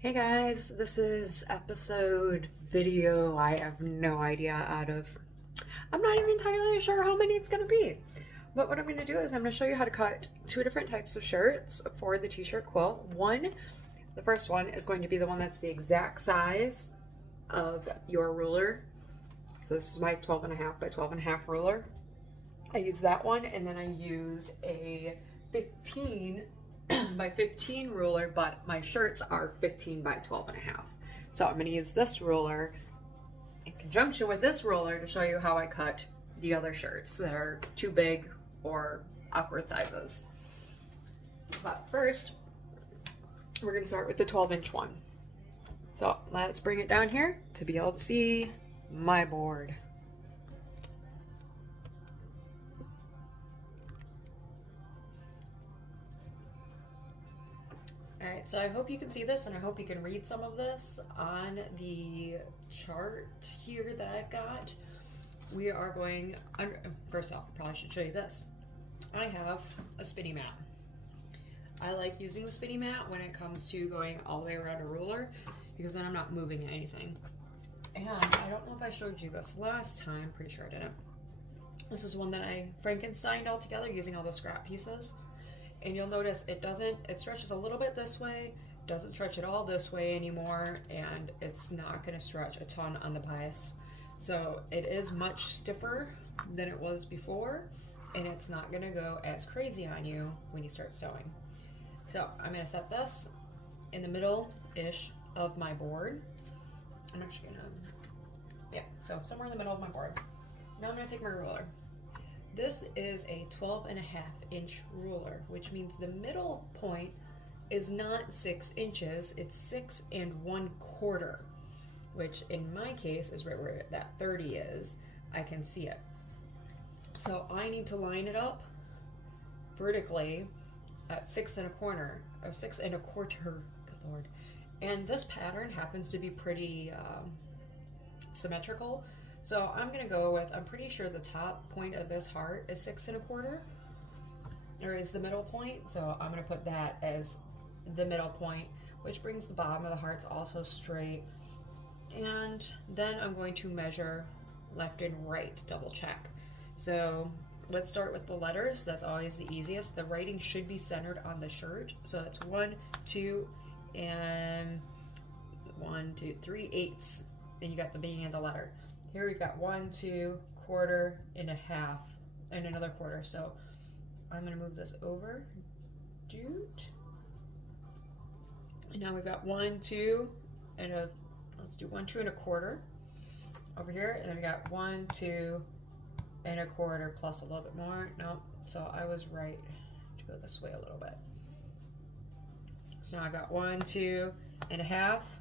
Hey guys, this is episode video. I have no idea out of, I'm not even entirely sure how many it's going to be. But what I'm going to do is I'm going to show you how to cut two different types of shirts for the t-shirt quilt. The first one is going to be the one that's the exact size of your ruler. So this is my 12.5 by 12.5 ruler. I use that one, and then I use a 15 by 15 ruler, but my shirts are 15 by 12.5. So I'm going to use this ruler in conjunction with this ruler to show you how I cut the other shirts that are too big or awkward sizes. But first, we're going to start with the 12-inch one. So let's bring it down here to be able to see my board. Alright, so I hope you can see this and I hope you can read some of this on the chart here that I've got. We are going, first off, I probably should show you this. I have a spinny mat. I like using the spinny mat when it comes to going all the way around a ruler because then I'm not moving anything. And I don't know if I showed you this last time, pretty sure I didn't. This is one that I Frankensteined all together using all the scrap pieces. And you'll notice it stretches a little bit this way, doesn't stretch at all this way anymore, and it's not going to stretch a ton on the bias. So it is much stiffer than it was before, and it's not going to go as crazy on you when you start sewing. So I'm going to set this in the middle-ish of my board. I'm actually going to, so somewhere in the middle of my board. Now I'm going to take my ruler. This is a 12.5-inch ruler, which means the middle point is not 6 inches, it's 6 1/4, which in my case is right where that 30 is. I can see it. So I need to line it up vertically at 6 1/4, or 6 1/4, good Lord. And this pattern happens to be pretty symmetrical. So I'm gonna go with, I'm pretty sure the top point of this heart is 6 1/4, or is the middle point. So I'm gonna put that as the middle point, which brings the bottom of the hearts also straight. And then I'm going to measure left and right, double check. So let's start with the letters. That's always the easiest. The writing should be centered on the shirt. So it's 1, 2, and 1, 2, 3 eighths. And you got the beginning of the letter. Here we've got 1, 2, 1/4, and a half, and another quarter. So I'm gonna move this over, and now we've got 1, 2, and let's do 1, 2 1/4 over here, and then we got 1, 2, and 1/4 plus a little bit more. No, so I was right to go this way a little bit. So now I've got 1, 2 and a half.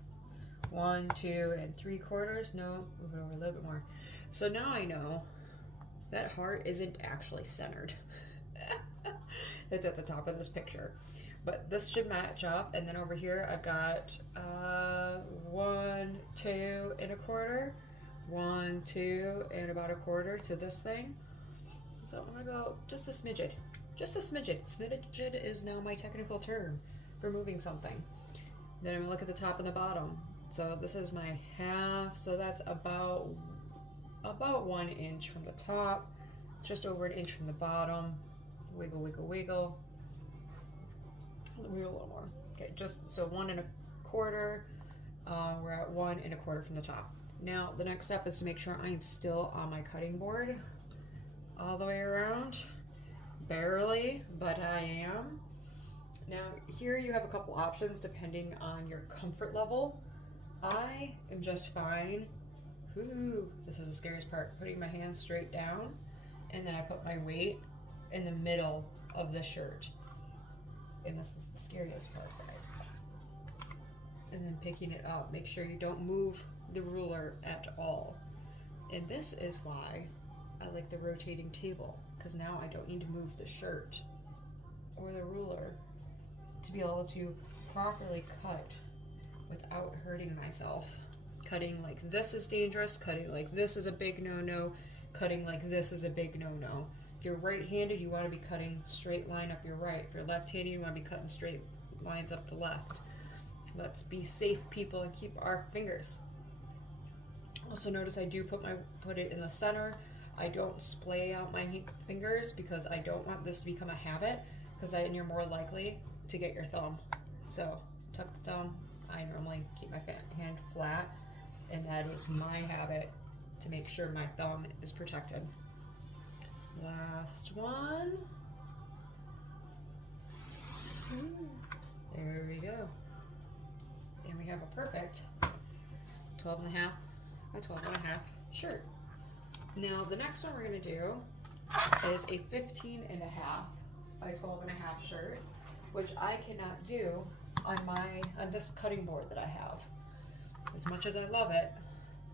1, 2 3/4. No, move it over a little bit more. So now I know that heart isn't actually centered. It's at the top of this picture, but this should match up. And then over here I've got 1, 2 1/4, 1, 2 and about 1/4 to this thing. So I'm gonna go just a smidget, Smidget is now my technical term for moving something. Then I'm gonna look at the top and the bottom. So this is my half, so that's about 1 inch from the top, just over an inch from the bottom. Wiggle, wiggle, wiggle. Wiggle a little more. Okay, just so 1 1/4. We're at 1 1/4 from the top. Now the next step is to make sure I am still on my cutting board all the way around. Barely, but I am. Now here you have a couple options depending on your comfort level. I am just fine. Ooh, this is the scariest part. Putting my hands straight down, and then I put my weight in the middle of the shirt. And this is the scariest part. And then picking it up. Make sure you don't move the ruler at all. And this is why I like the rotating table, because now I don't need to move the shirt or the ruler to be able to properly cut without hurting myself. Cutting like this is dangerous, cutting like this is a big no-no, cutting like this is a big no-no. If you're right-handed, you want to be cutting straight line up your right. If you're left-handed, you want to be cutting straight lines up the left. Let's be safe people and keep our fingers. Also notice I do put it in the center. I don't splay out my fingers because I don't want this to become a habit, because then you're more likely to get your thumb. So tuck the thumb. I normally keep my hand flat, and that is my habit to make sure my thumb is protected. Last one. There we go. And we have a perfect 12 and a half by 12 and a half shirt. Now the next one we're gonna do is a 15 and a half by 12 and a half shirt, which I cannot do on this cutting board that I have. As much as I love it,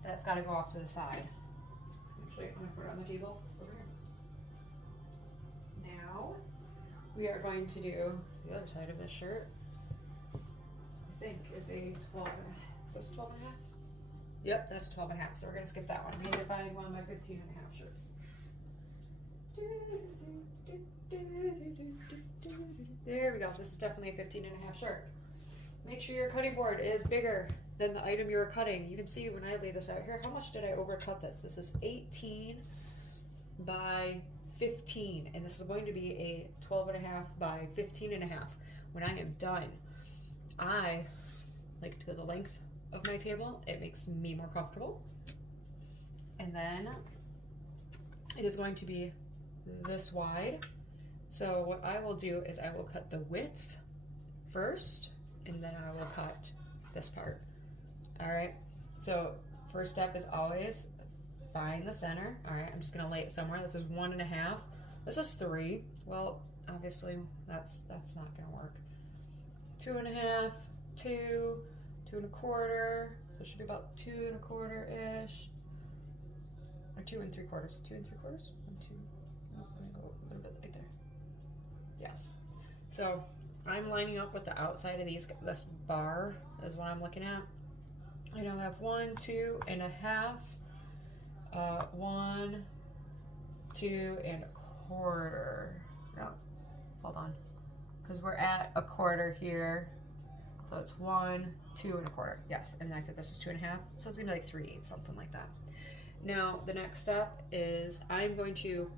that's gotta go off to the side. Actually, I'm gonna put it on the table over here. Now, we are going to do the other side of this shirt. I think is a 12 and a half. Is this 12 and a half? Yep, that's 12 and a half. So we're gonna skip that one. We need to find one of my 15 and a half shirts. There we go. This is definitely a 15 and a half shirt. Make sure your cutting board is bigger than the item you're cutting. You can see when I lay this out here, how much did I overcut this? This is 18 by 15, and this is going to be a 12 and a half by 15 and a half. When I am done, I like to go the length of my table. It makes me more comfortable. And then it is going to be this wide. So what I will do is I will cut the width first, and then I will cut this part. All right, so first step is always find the center. All right, I'm just gonna lay it somewhere. This is 1 and a half. This is 3. Well, obviously that's not gonna work. 2 and a half, 2, 2 and a quarter. So it should be about 2 and a quarter ish, or 2 and 3/4. 2 and 3/4. 1, 2. Oh, I'm gonna go a little bit right there. Yes. So I'm lining up with the outside of this bar is what I'm looking at. I now have 1, 2 and a half, 1, 2 and a quarter. No, hold on, because we're at a quarter here. So it's 1, 2 and a quarter. Yes, and then I said this was 2 and a half, so it's gonna be like 3/8, something like that. Now the next step is I'm going to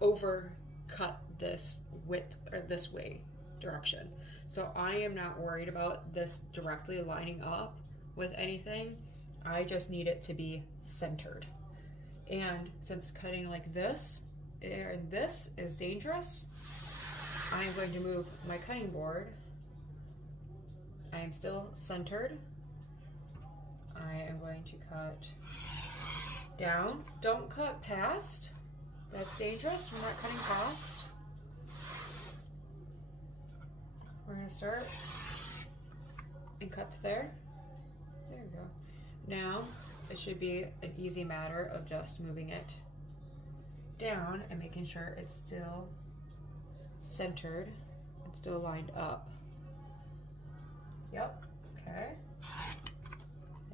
overcut this width or this way direction. So I am not worried about this directly lining up with anything. I just need it to be centered. And since cutting like this and this is dangerous, I'm going to move my cutting board. I am still centered. I am going to cut down. Don't cut past. That's dangerous. We're not cutting past. We're gonna start and cut to there. There we go. Now it should be an easy matter of just moving it down and making sure it's still centered and still lined up. Yep. Okay.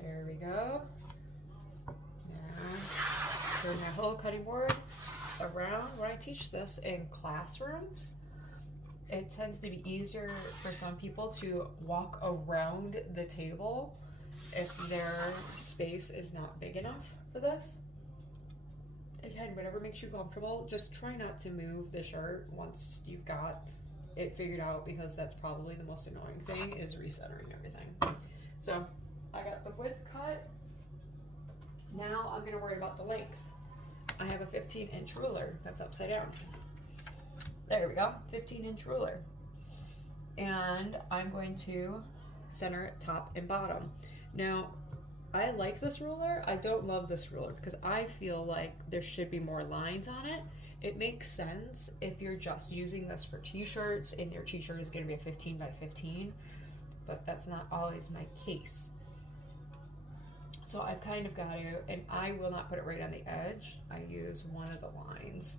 There we go. Now turn my whole cutting board around. When I teach this in classrooms, it tends to be easier for some people to walk around the table if their space is not big enough for this. Again, whatever makes you comfortable, just try not to move the shirt once you've got it figured out, because that's probably the most annoying thing, is recentering everything. So I got the width cut. Now I'm gonna worry about the length. I have a 15-inch ruler that's upside down. There we go, 15-inch ruler. And I'm going to center it top and bottom. Now, I like this ruler. I don't love this ruler because I feel like there should be more lines on it. It makes sense if you're just using this for t-shirts and your t-shirt is going to be a 15 by 15, but that's not always my case. So I've kind of got to, and I will not put it right on the edge. I use one of the lines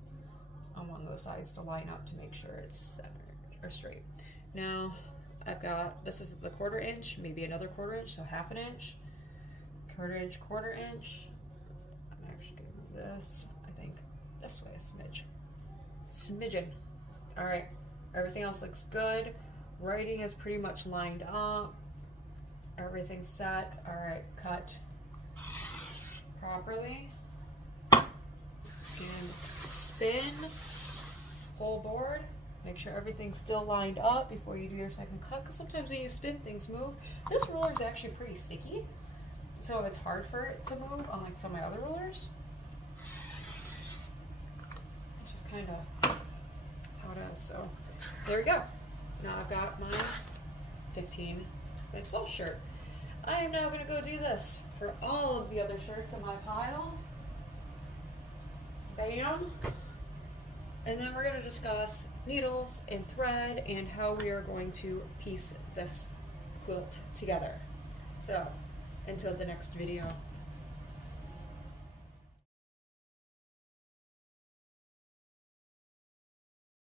on one of the sides to line up to make sure it's centered or straight. Now I've got, this is the 1/4 inch, maybe another 1/4 inch, so 1/2 inch, 1/4 inch, 1/4 inch. I'm actually gonna move this, I think, this way a smidgen. All right, everything else looks good. Writing is pretty much lined up. Everything's set. All right, cut properly. And spin whole board. Make sure everything's still lined up before you do your second cut, because sometimes when you spin, things move. This ruler is actually pretty sticky, so it's hard for it to move, unlike some of my other rulers. It's just kind of how it is. So there we go. Now I've got my 15 by 12 shirt. I am now going to go do this for all of the other shirts in my pile. Bam. And then we're going to discuss needles and thread and how we are going to piece this quilt together. So until the next video.